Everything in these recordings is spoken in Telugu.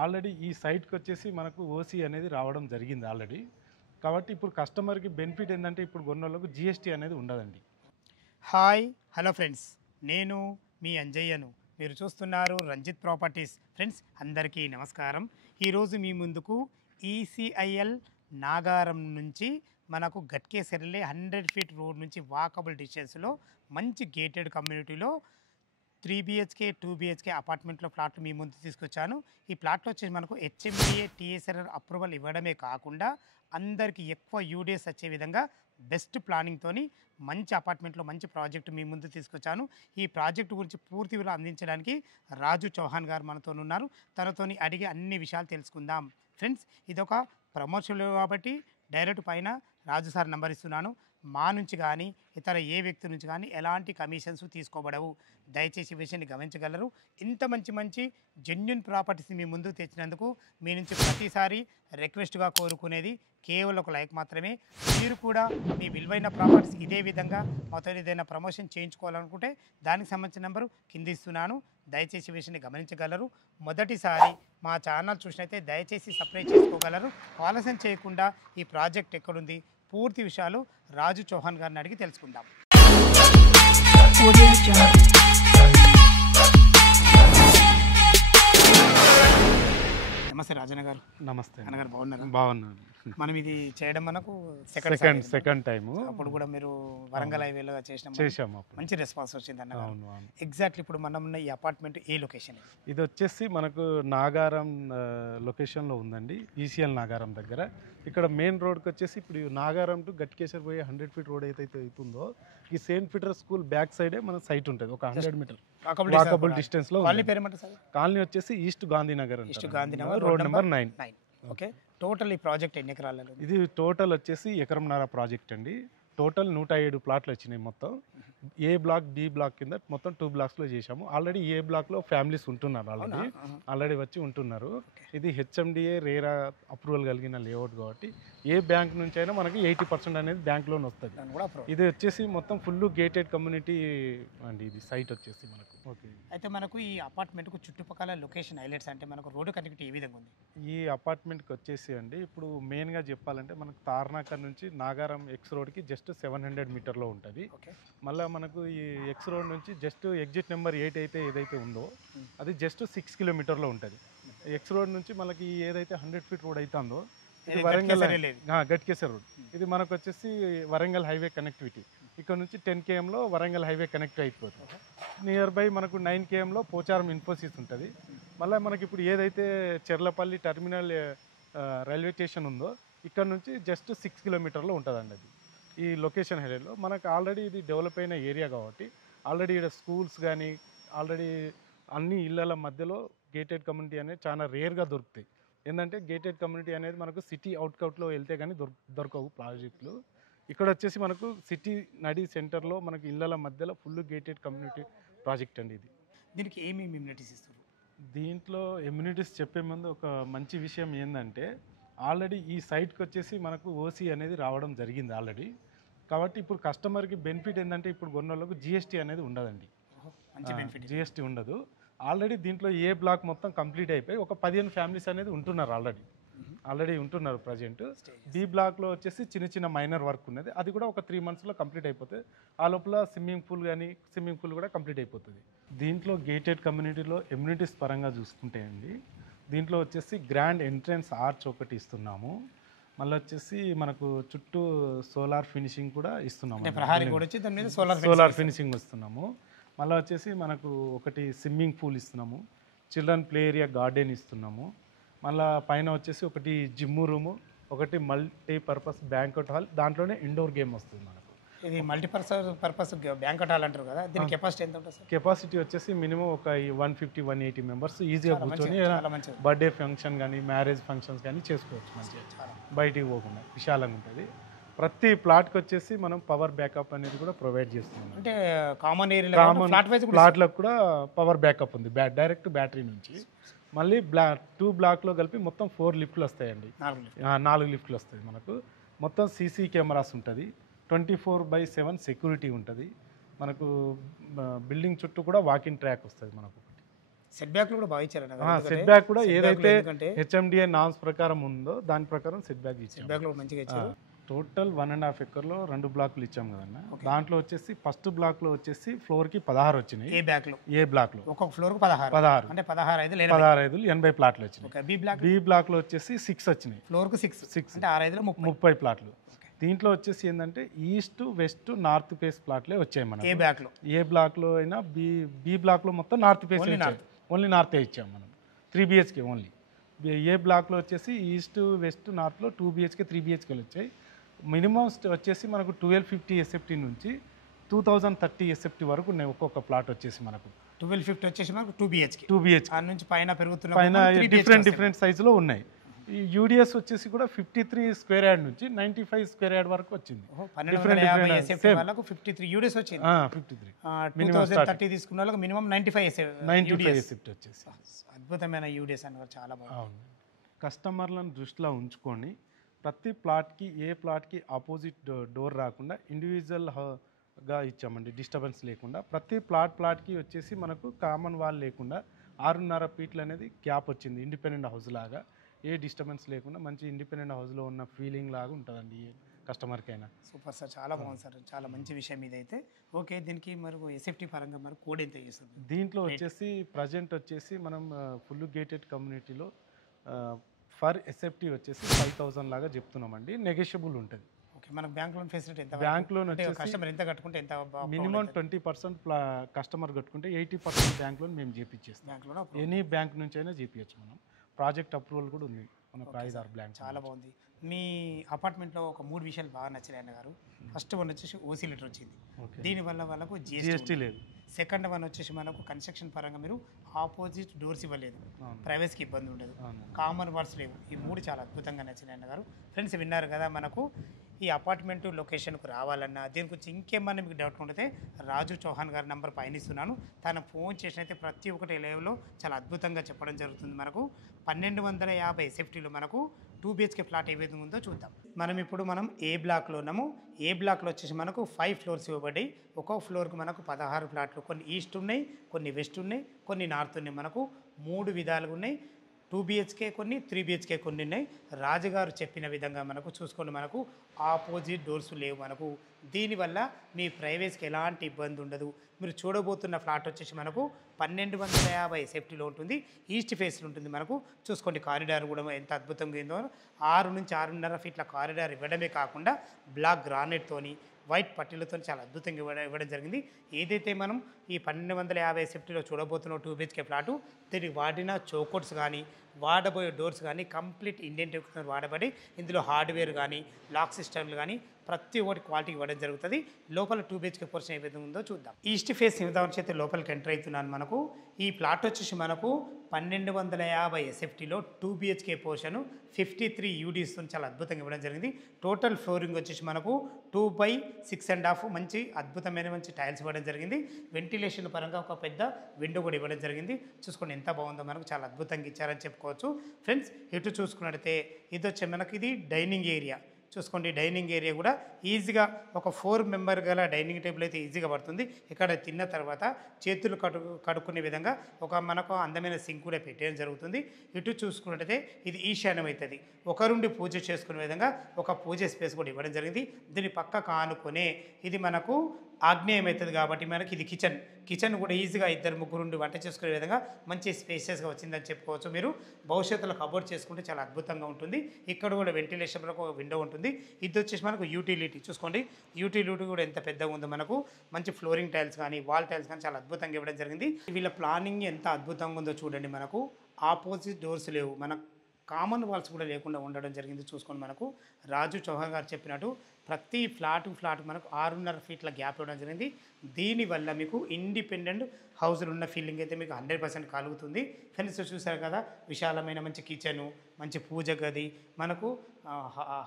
ఆల్రెడీ ఈ సైట్కి వచ్చేసి మనకు ఓసీ అనేది రావడం జరిగింది ఆల్రెడీ. కాబట్టి ఇప్పుడు కస్టమర్కి బెనిఫిట్ ఏంటంటే ఇప్పుడు కొన్నోళ్ళకు జిఎస్టీ అనేది ఉండదండి. హాయ్ హలో ఫ్రెండ్స్, నేను మీ అంజయ్యను. మీరు చూస్తున్నారు రంజిత్ ప్రాపర్టీస్. ఫ్రెండ్స్ అందరికీ నమస్కారం. ఈరోజు మీ ముందుకు ఈసీఐఎల్ నాగారం నుంచి మనకు గట్కేసరిలే 100 ఫీట్ రోడ్ నుంచి వాకబుల్ డిస్టెన్స్లో మంచి గేటెడ్ కమ్యూనిటీలో 3 బిహెచ్కే 2 బిహెచ్కే అపార్ట్మెంట్లో ప్లాట్లు మీ ముందు తీసుకొచ్చాను. ఈ ప్లాట్లో వచ్చేసి మనకు హెచ్ఎండిఏ టీఎస్ఆర్ఆర్ అప్రూవల్ ఇవ్వడమే కాకుండా అందరికీ ఎక్కువ యూడిఎస్ వచ్చే విధంగా బెస్ట్ ప్లానింగ్తోని మంచి అపార్ట్మెంట్లో మంచి ప్రాజెక్ట్ మీ ముందు తీసుకొచ్చాను. ఈ ప్రాజెక్టు గురించి పూర్తి వివరాలు అందించడానికి రాజు చౌహాన్ గారు మనతో ఉన్నారు. తనతోని అడిగి అన్ని విషయాలు తెలుసుకుందాం. ఫ్రెండ్స్, ఇదొక ప్రమోషన్ కాబట్టి డైరెక్ట్ పైన రాజు సార్ నంబర్ ఇస్తున్నాను. మా నుంచి కానీ ఇతర ఏ వ్యక్తి నుంచి కానీ ఎలాంటి కమిషన్స్ తీసుకోబడవు. దయచేసి విషయాన్ని గమనించగలరు. ఇంత మంచి జెన్యున్ ప్రాపర్టీస్ మీ ముందుకు తెచ్చినందుకు మీ నుంచి ప్రతిసారి రిక్వెస్ట్గా కోరుకునేది కేవలం ఒక లైక్ మాత్రమే. మీరు కూడా మీ విలువైన ప్రాపర్టీస్ ఇదే విధంగా మాతో ఏదైనా ప్రమోషన్ చేయించుకోవాలనుకుంటే దానికి సంబంధించిన నెంబరు కింద ఇస్తున్నాను. దయచేసి విషయాన్ని గమనించగలరు. మొదటిసారి మా ఛానల్ చూసినైతే దయచేసి సబ్స్క్రైబ్ చేసుకోగలరు. ఆలస్యం చేయకుండా ఈ ప్రాజెక్ట్ ఎక్కడుంది పూర్తి విషయాలు రాజు చౌహాన్ గారిని అడిగి తెలుసుకుందాం. నమస్తే రాజన్న గారు. నమస్తే అన్నగారు, బాగున్నారా? బాగున్నాను. మనం ఇది చేయడం మనకు సెకండ్ టైము. అప్పుడు కూడా మీరు వరంగల్ హైవేలో చేసాము. మంచి రెస్పాన్స్ వచ్చింది అన్న. అవును. ఎగ్జాక్ట్లీ ఇప్పుడు మనం ఉన్న ఈ అపార్ట్మెంట్ ఏ లొకేషన్? ఇది వచ్చేసి మనకు నాగారం లొకేషన్లో ఉందండి, ఈసీఎల్ నాగారం దగ్గర. ఇక్కడ మెయిన్ రోడ్కి వచ్చేసి ఇప్పుడు నాగారం టు గట్కేసర్ పోయే 100 ఫీట్ రోడ్ ఏదైతే అవుతుందో ఈ సెయింట్ పీటర్ స్కూల్ బ్యాక్ సైడే మన సైట్ ఉంటుంది. ఒక 100 మీటర్ వాకబుల్ డిస్టెన్స్లో. కాలనీ వచ్చేసి east Gandhinagar road number 9. Okay, total ఈ ప్రాజెక్ట్ ఎన్ని ఎకరాలలో? ఇది టోటల్ వచ్చేసి ఎకరంన్నర ప్రాజెక్ట్ అండి. టోటల్ 107 ప్లాట్లు వచ్చినాయి మొత్తం. ఏ బ్లాక్ డి బ్లాక్ కింద మొత్తం 2 బ్లాక్స్లో చేశాము. ఆల్రెడీ ఏ బ్లాక్లో ఫ్యామిలీస్ ఉంటున్నారు, ఆల్రెడీ వచ్చి ఉంటున్నారు. ఇది హెచ్ఎండిఏ రేరా అప్రూవల్ కలిగిన లేఅవుట్ కాబట్టి ఏ బ్యాంక్ నుంచి అయినా మనకి 80% అనేది బ్యాంక్ లోన్ వస్తుంది. ఇది వచ్చేసి మొత్తం ఫుల్ గేటెడ్ కమ్యూనిటీ అండి. ఇది సైట్ వచ్చేసి మనకు. ఓకే, అయితే మనకు ఈ అపార్ట్మెంట్కు చుట్టుపక్కల లొకేషన్ హైలైట్స్ అంటే మనకు రోడ్డు కనెక్టివిటీ ఏ విధంగా ఉంది? ఈ అపార్ట్మెంట్కి వచ్చేసి అండి ఇప్పుడు మెయిన్గా చెప్పాలంటే మనకు తార్నాకర్ నుంచి నాగారం ఎక్స్ రోడ్కి జస్ట్ 700 మీటర్లో ఉంటుంది. మళ్ళీ మనకు ఈ ఎక్స్ రోడ్ నుంచి జస్ట్ ఎగ్జిట్ నెంబర్ 8 అయితే ఏదైతే ఉందో అది జస్ట్ 6 కిలోమీటర్లో ఉంటుంది. ఎక్స్ రోడ్ నుంచి మనకి ఏదైతే 100 ఫీట్ రోడ్ అవుతుందో ఇది వరంగల్ గట్కేసర్ రోడ్. ఇది మనకు వచ్చేసి వరంగల్ హైవే కనెక్టివిటీ. ఇక్కడ నుంచి 10 kmలో వరంగల్ హైవే కనెక్ట్ అయిపోతుంది. నియర్ బై మనకు 9 kmలో పోచారం ఇన్ఫోసిస్ ఉంటుంది. మళ్ళీ మనకి ఇప్పుడు ఏదైతే చెర్లపల్లి టర్మినల్ రైల్వే స్టేషన్ ఉందో ఇక్కడ నుంచి జస్ట్ 6 కిలోమీటర్లో ఉంటుందండి. అది ఈ లొకేషన్ హైలైట్లో మనకు ఆల్రెడీ ఇది డెవలప్ అయిన ఏరియా కాబట్టి ఆల్రెడీ ఇక్కడ స్కూల్స్ కానీ ఆల్రెడీ అన్ని ఇళ్ళల మధ్యలో గేటెడ్ కమ్యూనిటీ అనేది చాలా రేర్గా దొరుకుతాయి. ఏంటంటే గేటెడ్ కమ్యూనిటీ అనేది మనకు సిటీ అవుట్కట్లో వెళ్తే కానీ దొరకవు ప్రాజెక్టులు. ఇక్కడ వచ్చేసి మనకు సిటీ నడి సెంటర్లో మనకు ఇళ్ళల మధ్యలో ఫుల్ గేటెడ్ కమ్యూనిటీ ప్రాజెక్ట్ అండి ఇది. దీనికి ఏమేమి ఇమ్యూనిటీస్ ఇస్తారు? దీంట్లో ఇమ్యూనిటీస్ చెప్పే ముందు ఒక మంచి విషయం ఏంటంటే ఆల్రెడీ ఈ సైట్కి వచ్చేసి మనకు ఓసీ అనేది రావడం జరిగింది ఆల్రెడీ. కాబట్టి ఇప్పుడు కస్టమర్కి బెనిఫిట్ ఏంటంటే ఇప్పుడు కొన్నోళ్ళకు జిఎస్టీ అనేది ఉండదండి. జిఎస్టీ ఉండదు. ఆల్రెడీ దీంట్లో ఏ బ్లాక్ మొత్తం కంప్లీట్ అయిపోయి ఒక 15 ఫ్యామిలీస్ అనేది ఉంటున్నారు. ఆల్రెడీ ఉంటున్నారు ప్రజెంట్. బి బ్లాక్లో వచ్చేసి చిన్న మైనర్ వర్క్ ఉన్నది. అది కూడా ఒక 3 monthsలో కంప్లీట్ అయిపోతుంది. ఆ లోపల స్విమ్మింగ్ పూల్ కూడా కంప్లీట్ అయిపోతుంది. దీంట్లో గేటెడ్ కమ్యూనిటీలో ఇమ్యూనిటీస్ పరంగా చూసుకుంటే అండి దీంట్లో వచ్చేసి గ్రాండ్ ఎంట్రన్స్ ఆర్చ్ ఒకటి ఇస్తున్నాము. మళ్ళీ వచ్చేసి మనకు చుట్టూ సోలార్ ఫినిషింగ్ కూడా ఇస్తున్నాము. సోలార్ ఫినిషింగ్ ఇస్తున్నాము. మళ్ళీ వచ్చేసి మనకు ఒకటి స్విమ్మింగ్ పూల్ ఇస్తున్నాము. చిల్డ్రన్ ప్లే ఏరియా గార్డెన్ ఇస్తున్నాము. మళ్ళీ పైన వచ్చేసి ఒకటి జిమ్ రూము, ఒకటి మల్టీపర్పస్ బ్యాంక్వెట్ హాల్, దాంట్లోనే ఇండోర్ గేమ్ వస్తుంది మనకు. ఇది మల్టీపర్పస్ బ్యాంక్వెట్ హాల్ అంటారు కదా, దీని కెపాసిటీ ఎంత ఉంటుంది సార్? కెపాసిటీ వచ్చేసి మినిమం ఒక 150-180 మెంబర్స్ ఈజీగా కూర్చొని బర్త్డే ఫంక్షన్ కానీ మ్యారేజ్ ఫంక్షన్స్ కానీ చేసుకోవచ్చు. మంచిగా బయటికి పోకుండా విశాలంగా ఉంటుంది. ప్రతి ప్లాట్కి వచ్చేసి మనం పవర్ బ్యాకప్ అనేది కూడా ప్రొవైడ్ చేస్తున్నాం. అంటే కామన్ ప్లాట్లకు కూడా పవర్ బ్యాకప్ ఉంది, డైరెక్ట్ బ్యాటరీ నుంచి. మళ్ళీ 2 బ్లాక్లో కలిపి మొత్తం 4 లిఫ్ట్లు వస్తాయండి. 4 లిఫ్ట్లు వస్తాయి మనకు. మొత్తం సీసీ కెమెరాస్ ఉంటుంది. 24/7 సెక్యూరిటీ ఉంటుంది మనకు. బిల్డింగ్ చుట్టూ కూడా వాకింగ్ ట్రాక్ వస్తుంది మనకు. సెట్ బ్యాక్లు కూడా బాగా ఇచ్చారన్న సెట్ బ్యాక్ కూడా ఏదైతే హెచ్ఎండిఏ నామ్స్ ప్రకారం ఉందో దాని ప్రకారం సెట్ బ్యాక్ ఇచ్చాం. సెట్ బ్యాక్ కూడా మంచిగా ఇచ్చారు. టోటల్ 1.5 ఎకర్లో 2 బ్లాక్లు ఇచ్చాం కదన్న. దాంట్లో వచ్చేసి ఫస్ట్ బ్లాక్లో వచ్చేసి ఫ్లోర్కి 16 వచ్చినాయి. ఏ బ్లాక్లో ఒక్కొక్క ఫ్లోర్కి 16 అంటే 16 80 ప్లాట్లు వచ్చినాయి. బి బ్లాక్లో వచ్చేసి 6 వచ్చినాయి. ఫ్లోర్కి 6 అంటే 30 ప్లాట్లు. దీంట్లో వచ్చేసి ఏంటంటే ఈస్ట్ వెస్ట్ నార్త్ ఫేస్ ప్లాట్లే వచ్చాయి మనకి. ఏ బ్లాక్లో అయినా బి బ్లాక్లో మొత్తం నార్త్ ఫేస్ ఓన్లీ నార్తే ఇచ్చాం మనం. 3 BHK ఓన్లీ. ఏ బ్లాక్లో వచ్చేసి ఈస్ట్ వెస్ట్ నార్త్లో 2 BHK 3 BHKలు వచ్చాయి. మినిమం వచ్చేసి మనకు 1250 SFT నుంచి 2030 SFT వరకు ఉన్నాయి ఒక్కొక్క ప్లాట్ వచ్చేసి మనకు. 1250 వచ్చేసి మనకు 2 BHK ఆ నుంచి పైన పెరుగుతున్న పైన డిఫరెంట్ సైజులో ఉన్నాయి. ఈ యూడిఎస్ వచ్చేసి కూడా 53 స్క్వేర్ యార్డ్ నుంచి 95 స్క్వేర్ యార్డ్ వరకు వచ్చింది. 53 యూడిఎస్ వచ్చింది. 2030 తీసుకున్న వాళ్ళకి మినిమం 95 SFT వచ్చేసి అద్భుతమైన యూడిఎస్ అని చాలా బాగుంది. కస్టమర్లను దృష్టిలో ఉంచుకొని ప్రతి ప్లాట్కి ఏ ప్లాట్కి ఆపోజిట్ డోర్ రాకుండా ఇండివిజువల్గా ఇచ్చామండి. డిస్టర్బెన్స్ లేకుండా ప్రతి ప్లాట్కి వచ్చేసి మనకు కామన్ వాల్ లేకుండా 6.5 ఫీట్లు అనేది గ్యాప్ వచ్చింది. ఇండిపెండెంట్ హౌస్ లాగా ఏ డిస్టర్బెన్స్ లేకుండా మంచి ఇండిపెండెంట్ హౌస్లో ఉన్న ఫీలింగ్ లాగా ఉంటుందండి ఏ కస్టమర్కైనా. సూపర్ సార్, చాలా బాగుంది సార్, చాలా మంచి విషయం ఇదైతే. ఓకే, దీనికి మరి SFT పరంగా మరి కోడ్ ఎంత చేస్తుంది? దీంట్లో వచ్చేసి ప్రజెంట్ వచ్చేసి మనం ఫుల్ గేటెడ్ కమ్యూనిటీలో ఫర్ SFT వచ్చేసి 5,000 లాగా చెప్తున్నామండి. నెగోషియబుల్ ఉంటుంది. ఓకే, మనకు బ్యాంక్ లోన్ ఫెసిలిటీ ఎంత? బ్యాంక్ లోన్ వచ్చేసి కస్టమర్ ఎంత కట్టుకుంటే ఎంత? మినిమం 20% కస్టమర్ కట్టుకుంటే 80% బ్యాంక్ లోన్ మేము చేపించేస్తాం. బ్యాంక్ లోన్ ఎనీ బ్యాంక్ నుంచి అయినా చేపించచ్చు. మనం ప్రాజెక్ట్ అప్రూవల్ కూడా ఉంది మనకు 5-6 బ్యాంక్. చాలా బాగుంది. మీ అపార్ట్మెంట్లో ఒక 3 విషయాలు బాగా నచ్చినాయి అన్న గారు. ఫస్ట్ వన్ వచ్చేసి ఓసీ లెటర్ వచ్చింది, దీనివల్ల వాళ్ళకు జిఎస్టీ లేదు. సెకండ్ వన్ వచ్చేసి మనకు కన్స్ట్రక్షన్ పరంగా మీరు ఆపోజిట్ డోర్స్ ఇవ్వలేదు, ప్రైవేట్స్కి ఇబ్బంది ఉండదు, కామన్ వాల్స్ లేవు. ఈ 3 చాలా అద్భుతంగా నచ్చినాయి అన్న గారు. ఫ్రెండ్స్ విన్నారు కదా, మనకు ఈ అపార్ట్మెంట్ లొకేషన్కు రావాలన్నా దీని గురించి ఇంకేమన్నా మీకు డౌట్ ఉంటే రాజు చౌహాన్ గారి నెంబర్ పైన ఇస్తున్నాను. తను ఫోన్ చేసినైతే ప్రతి ఒక్కటి లైవ్లో చాలా అద్భుతంగా చెప్పడం జరుగుతుంది. మనకు 1250 SFTలో మనకు 2 BHK ఫ్లాట్ ఏ విధంగా ఉందో చూద్దాం. మనం ఏ బ్లాక్లో ఉన్నాము. ఏ బ్లాక్లో వచ్చేసి మనకు 5 ఫ్లోర్స్ ఇవ్వబడి ఒక్కో ఫ్లోర్కి మనకు 16 ఫ్లాట్లు. కొన్ని ఈస్ట్ ఉన్నాయి, కొన్ని వెస్ట్ ఉన్నాయి, కొన్ని నార్త్ ఉన్నాయి. మనకు 3 విధాలుగా ఉన్నాయి. 2 BHK కొన్ని, 3 BHK కొన్ని ఉన్నాయి. రాజుగారు చెప్పిన విధంగా మనకు చూసుకోండి, మనకు ఆపోజిట్ డోర్స్ లేవు మనకు. దీనివల్ల మీ ప్రైవేట్స్కి ఎలాంటి ఇబ్బంది ఉండదు. మీరు చూడబోతున్న ఫ్లాట్ వచ్చేసి మనకు 1250 SFTలో ఉంటుంది. ఈస్ట్ ఫేస్లో ఉంటుంది. మనకు చూసుకోండి, కారిడార్ కూడా ఎంత అద్భుతంగా ఉందో. 6 నుంచి 6.5 ఫీట్ల కారిడార్ ఇవ్వడమే కాకుండా బ్లాక్ గ్రానైట్తోని వైట్ పట్టీలతో చాలా అద్భుతంగా ఇవ్వడం జరిగింది. ఏదైతే మనం ఈ 1250 SFTలో చూడబోతున్న 2 BHK ఫ్లాటు, దీనికి వాడిన చౌకోట్స్ కానీ వాడబోయే డోర్స్ కానీ కంప్లీట్ ఇండియన్ టెక్నాలజీ వాడబడి ఇందులో హార్డ్వేర్ కానీ లాక్ సిస్టమ్లు కానీ ప్రతి ఒక్కటి క్వాలిటీ ఇవ్వడం జరుగుతుంది. లోపల 2 BHK పోర్షన్ ఏ విధంగా ఉందో చూద్దాం. ఈస్ట్ ఫేస్ విధానం చేస్తే లోపలికి ఎంటర్ అవుతున్నాను. మనకు ఈ ప్లాట్ వచ్చేసి మనకు 1250 SFTలో 2 BHK పోర్షన్ 53 UDs చాలా అద్భుతంగా ఇవ్వడం జరిగింది. టోటల్ ఫ్లోరింగ్ వచ్చేసి మనకు 2/6.5 మంచి అద్భుతమైన మంచి టైల్స్ ఇవ్వడం జరిగింది. వెంటిలేషన్ పరంగా ఒక పెద్ద విండో కూడా ఇవ్వడం జరిగింది. చూసుకోండి ఎంత బాగుందో, మనకు చాలా అద్భుతంగా ఇచ్చారని చెప్పుకోవచ్చు. ఫ్రెండ్స్ ఇటు చూసుకున్నట్టయితే ఇది వచ్చే మనకి ఇది డైనింగ్ ఏరియా. చూసుకోండి, డైనింగ్ ఏరియా కూడా ఈజీగా ఒక 4 మెంబర్ గల డైనింగ్ టేబుల్ అయితే ఈజీగా పడుతుంది. ఇక్కడ తిన్న తర్వాత చేతులు కడుక్కునే విధంగా మనకు అందమైన సింక్ కూడా పెట్టడం జరుగుతుంది. ఇటు చూసుకున్నట్టయితే ఇది ఈశాన్యం అవుతుంది. ఒకరుండి పూజ చేసుకునే విధంగా ఒక పూజ స్పేస్ కూడా ఇవ్వడం జరిగింది. దీని పక్క కానుకొనే ఇది మనకు ఆగ్నేయం అవుతుంది కాబట్టి మనకి ఇది కిచెన్ కూడా ఈజీగా 2-3 వంట చేసుకునే విధంగా మంచి స్పేసెస్గా వచ్చిందని చెప్పుకోవచ్చు. మీరు భవిష్యత్తులో కబోర్డ్ చేసుకుంటే చాలా అద్భుతంగా ఉంటుంది. ఇక్కడ కూడా వెంటిలేషన్ ఒక విండో ఉంటుంది. ఇది వచ్చేసి మనకు యూటిలిటీ. చూసుకోండి, యూటిలిటీ కూడా ఎంత పెద్దగా ఉందో. మనకు మంచి ఫ్లోరింగ్ టైల్స్ కానీ వాల్ టైల్స్ కానీ చాలా అద్భుతంగా ఇవ్వడం జరిగింది. వీళ్ళ ప్లానింగ్ ఎంత అద్భుతంగా ఉందో చూడండి. మనకు ఆపోజిట్ డోర్స్ లేవు, మనకు కామన్ వాల్స్ కూడా లేకుండా ఉండడం జరిగింది. చూసుకోండి, మనకు రాజు చౌహాన్ గారు చెప్పినట్టు ప్రతి ఫ్లాట్ మనకు 6.5 ఫీట్ల గ్యాప్ ఇవ్వడం జరిగింది. దీనివల్ల మీకు ఇండిపెండెంట్ హౌస్లు ఉన్న ఫీలింగ్ అయితే మీకు 100% కలుగుతుంది. ఫ్రెండ్స్ చూసారు కదా, విశాలమైన మంచి కిచెను, మంచి పూజ గది, మనకు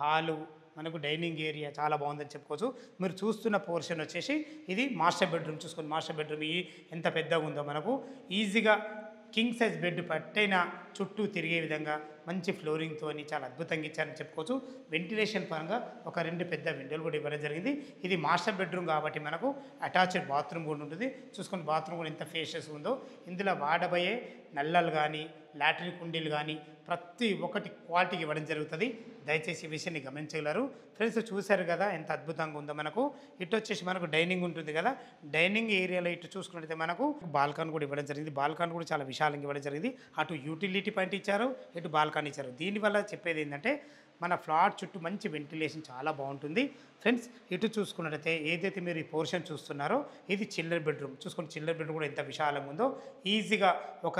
హాలు, మనకు డైనింగ్ ఏరియా చాలా బాగుందని చెప్పుకోవచ్చు. మీరు చూస్తున్న పోర్షన్ వచ్చేసి ఇది మాస్టర్ బెడ్రూమ్. చూసుకోండి, మాస్టర్ బెడ్రూమ్ ఎంత పెద్దగా ఉందో. మనకు ఈజీగా కింగ్ సైజ్ బెడ్ పట్టైన చుట్టూ తిరిగే విధంగా మంచి ఫ్లోరింగ్తో చాలా అద్భుతంగా ఇచ్చారని చెప్పుకోవచ్చు. వెంటిలేషన్ పరంగా ఒక 2 పెద్ద విండోలు కూడా ఇవ్వడం జరిగింది. ఇది మాస్టర్ బెడ్రూమ్ కాబట్టి మనకు అటాచ్డ్ బాత్రూమ్ కూడా ఉంటుంది. చూసుకుని బాత్రూమ్ కూడా ఎంత ఫేషియస్ ఉందో. ఇందులో వాడబోయే నల్లలు కానీ లాట్రిన్ కుండీలు కానీ ప్రతి ఒక్కటి క్వాలిటీకి ఇవ్వడం జరుగుతుంది. దయచేసి ఈ విషయాన్ని గమనించగలరు. ఫ్రెండ్స్ చూశారు కదా ఎంత అద్భుతంగా ఉందో. మనకు ఇటు వచ్చేసి మనకు డైనింగ్ ఉంటుంది కదా, డైనింగ్ ఏరియాలో ఇటు చూసుకున్నట్లయితే మనకు బాల్కన్ కూడా ఇవ్వడం జరిగింది. బాల్కన్ కూడా చాలా విశాలంగా ఇవ్వడం జరిగింది. అటు యూటిలిటీ పాయింట్ ఇచ్చారు, ఇటు బాల్కన్ ఇచ్చారు. దీనివల్ల చెప్పేది ఏంటంటే మన ఫ్లాట్ చుట్టూ మంచి వెంటిలేషన్ చాలా బాగుంటుంది. ఫ్రెండ్స్ ఇటు చూసుకున్నట్లయితే ఏదైతే మీరు ఈ పోర్షన్ చూస్తున్నారో ఇది చిల్లర్ బెడ్రూమ్. చూసుకుని చిల్లర్ బెడ్రూమ్ కూడా ఎంత విశాలంగా ఉందో. ఈజీగా ఒక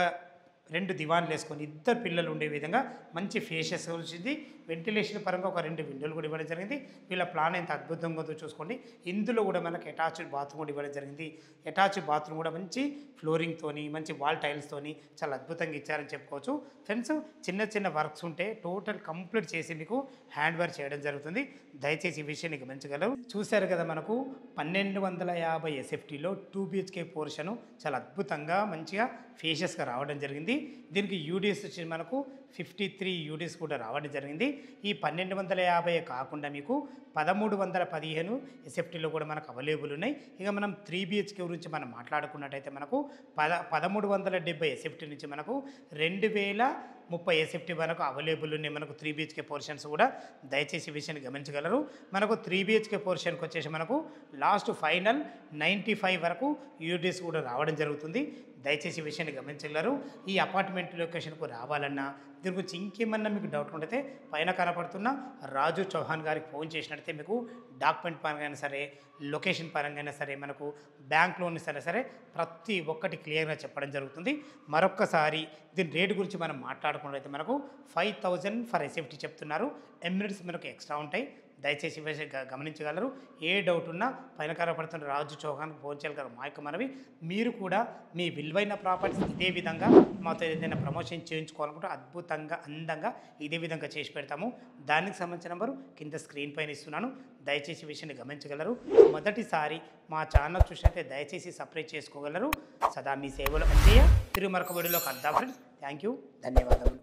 2 దివాన్లు వేసుకొని 2 పిల్లలు ఉండే విధంగా మంచి ఫేషియస్ వచ్చింది. వెంటిలేషన్ పరంగా ఒక 2 విండోలు కూడా ఇవ్వడం జరిగింది. వీళ్ళ ప్లాన్ ఎంత అద్భుతంగా ఉందో చూసుకోండి. ఇందులో కూడా మనకి అటాచ్డ్ బాత్రూమ్ కూడా ఇవ్వడం జరిగింది. అటాచ్డ్ బాత్రూమ్ కూడా మంచి ఫ్లోరింగ్తోని మంచి వాల్ టైల్స్తోని చాలా అద్భుతంగా ఇచ్చారని చెప్పుకోవచ్చు. ఫ్రెండ్స్ చిన్న చిన్న వర్క్స్ ఉంటే టోటల్ కంప్లీట్ చేసి మీకు హ్యాండ్ వర్క్ చేయడం జరుగుతుంది. దయచేసి ఈ విషయాన్ని గమనించగలరు. చూశారు కదా మనకు 1250 ఎస్ఎఫ్టీలో 2 BHK పోర్షను చాలా అద్భుతంగా మంచిగా ఫేషియస్గా రావడం జరిగింది. దీనికి యూడిఎస్ వచ్చి మనకు 53 యూడిఎస్ కూడా రావడం జరిగింది. ఈ 1250 కాకుండా మీకు 1315 ఎస్ఎఫ్టీలో కూడా మనకు అవైలబుల్ ఉన్నాయి. ఇక మనం 3 BHK గురించి మనం మాట్లాడుకున్నట్టయితే మనకు 1370 ఎస్ఎఫ్టీ నుంచి మనకు 2030 ఎస్ఎఫ్టీ వరకు అవైలబుల్ ఉన్నాయి. మనకు 3 BHK పోర్షన్స్ కూడా దయచేసి ఈ విషయాన్ని గమనించగలరు. మనకు 3 BHK పోర్షన్కి వచ్చేసి మనకు లాస్ట్ ఫైనల్ 95 వరకు యూడిఎస్ కూడా రావడం జరుగుతుంది. దయచేసి ఈ విషయాన్ని గమనించగలరు. ఈ అపార్ట్మెంట్ లొకేషన్కు రావాలన్నా దీని గురించి ఇంకేమన్నా మీకు డౌట్ ఉంటే పైన కనపడుతున్న రాజు చౌహాన్ గారికి ఫోన్ చేసినట్టయితే మీకు డాక్యుమెంట్ పరంగా అయినా సరే లొకేషన్ పరంగా అయినా సరే మనకు బ్యాంక్ లోన్ సరే ప్రతి ఒక్కటి క్లియర్గా చెప్పడం జరుగుతుంది. మరొక్కసారి దీని రేటు గురించి మనం మాట్లాడుకున్నట్లయితే మనకు 5000 ఫర్ ఎస్ఎఫ్టీ చెప్తున్నారు. ఎమ్యూనిటీస్ మనకు ఎక్స్ట్రా ఉంటాయి. దయచేసి గమనించగలరు. ఏ డౌట్ ఉన్నా పైన కనపడుతున్న రాజు చౌహాన్కి ఫోన్ చేయగలరు. మా యొక్క మనవి మీరు కూడా మీ విలువైన ప్రాపర్టీస్ ఇదే విధంగా మాతో ఏదైనా ప్రమోషన్ చేయించుకోవాలనుకుంటే అద్భుతంగా అందంగా ఇదే విధంగా చేసి పెడతాము. దానికి సంబంధించిన నెంబరు కింద స్క్రీన్ పైన ఇస్తున్నాను. దయచేసి విషయాన్ని గమనించగలరు. మొదటిసారి మా ఛానల్ చూసినట్లయితే దయచేసి సబ్స్క్రైబ్ చేసుకోగలరు. సదా మీ సేవలు అంజయ్య. తిరుగు మరొక వీడియోలో కలుద్దాం ఫ్రెండ్స్. Thank you. ధన్యవాదములు.